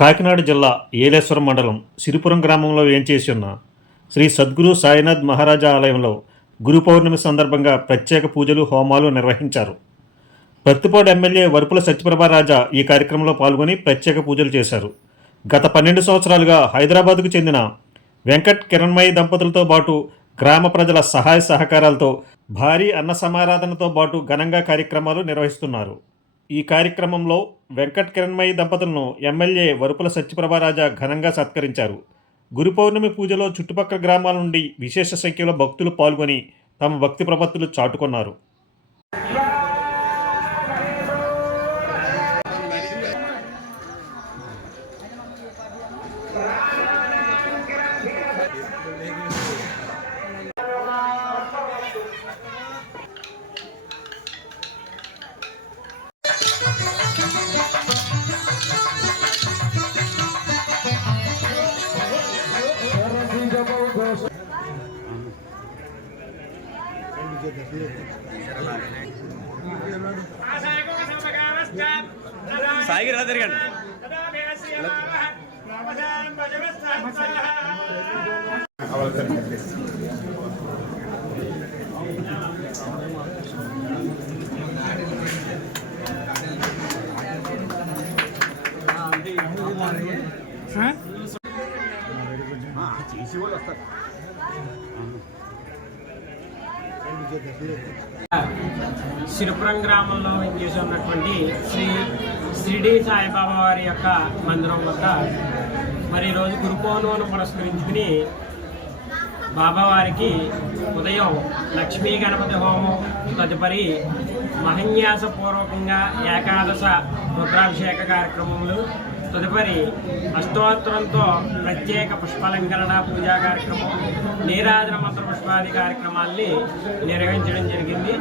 కాకినాడ జిల్లా ఏలేశ్వరం మండలం సిరిపురం గ్రామంలో వేంచేసి ఉన్న శ్రీ సద్గురు సాయినాథ్ మహారాజా ఆలయంలో గురు పౌర్ణమి సందర్భంగా ప్రత్యేక పూజలు హోమాలు నిర్వహించారు. ప్రత్తిపాడు ఎమ్మెల్యే వరుపుల సత్యప్రభారాజా ఈ కార్యక్రమంలో పాల్గొని ప్రత్యేక పూజలు చేశారు. గత 12 సంవత్సరాలుగా హైదరాబాద్కు చెందిన వెంకట్ కిరణ్మయి దంపతులతో పాటు గ్రామ ప్రజల సహాయ సహకారాలతో భారీ అన్న సమారాధనతో పాటు ఘనంగా కార్యక్రమాలు నిర్వహిస్తున్నారు. ఈ కార్యక్రమంలో వెంకట్ కిరణ్మయి దంపతులను ఎమ్మెల్యే వరుపుల సత్యప్రభారాజా ఘనంగా సత్కరించారు. గురు పౌర్ణమి పూజలో చుట్టుపక్కల గ్రామాల నుండి విశేష సంఖ్యలో భక్తులు పాల్గొని తమ భక్తి ప్రపత్తులు చాటుకున్నారు. సాయి రా తిరగండి. చేసి వాళ్ళు వస్తారు. సిరిపురం గ్రామంలో చేసి ఉన్నటువంటి షిరిడి సాయిబాబా వారి యొక్క మందిరం వద్ద మరి ఈరోజు గురు పౌర్ణమిని పురస్కరించుకుని బాబావారికి ఉదయం లక్ష్మీ గణపతి హోమం, తదుపరి మహన్యాసపూర్వకంగా ఏకాదశ రుద్రాభిషేక కార్యక్రమములు, తదుపరి అష్టోత్తరంతో ప్రత్యేక పుష్పాలంకరణ పూజా కార్యక్రమం, నీరాజన మంత్ర పుష్పాది కార్యక్రమాల్ని నిర్వహించడం జరిగింది.